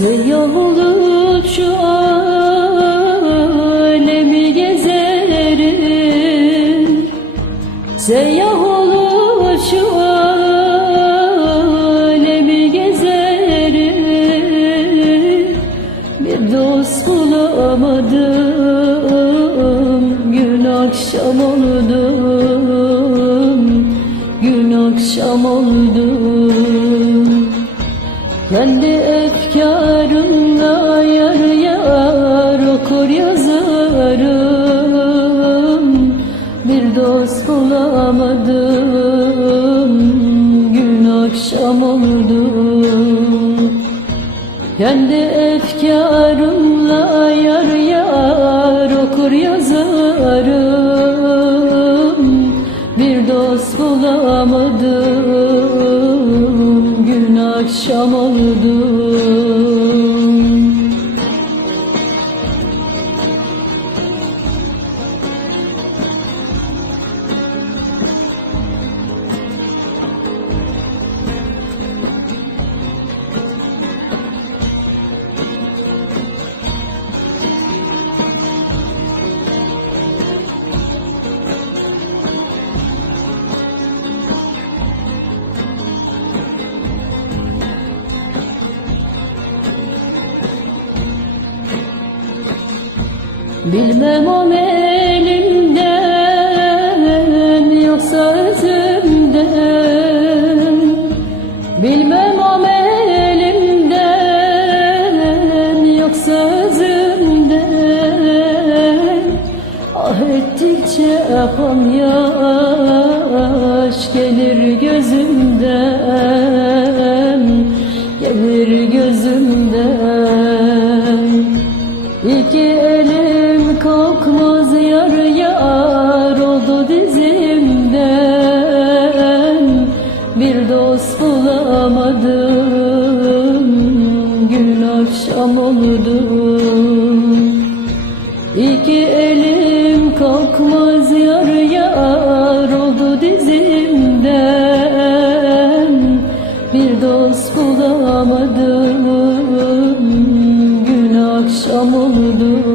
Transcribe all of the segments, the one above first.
Seyyah olup şu alemi gezerim. Seyyah olup kendi efkarımla yar yar okur yazarım. Bir dost bulamadım gün akşam oldu. Kendi efkarımla akşam oldu Bilmem o elimden yoksa özümden. Bilmem o elimden yoksa özümden. Ah ettikçe akan yaş gelir gözümden Gelir gözümden. İki dost bulamadım. Gün akşam oldu. İki elim kalkmaz yar yar oldu dizimden. Bir dost bulamadım. Gün akşam oldu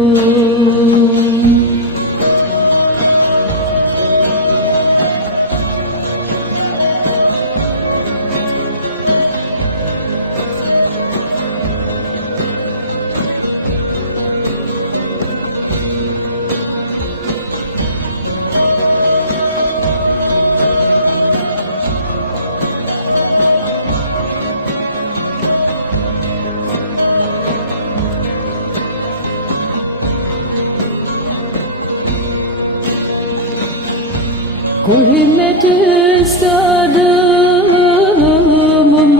Kul himmet üstadım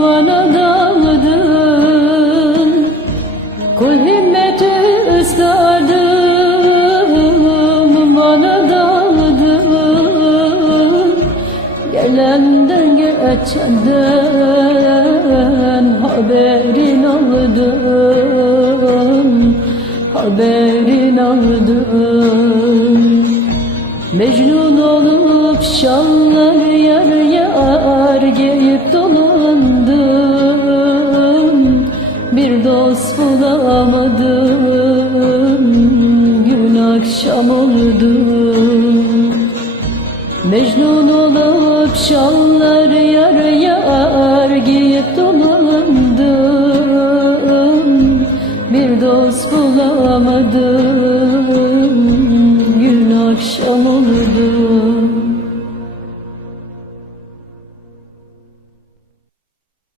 bana daldın. Kul himmet üstadım bana daldın. Gelenden geçenden haberin aldım Haberin aldım Mecnun olup Şanlar yar yar gelip dolandım. Bir dost bulamadım. Gün akşam oldu. Mecnun olup şanlar yar yar gelip dolandım. Bir dost bulamadım. Gün akşam oldu.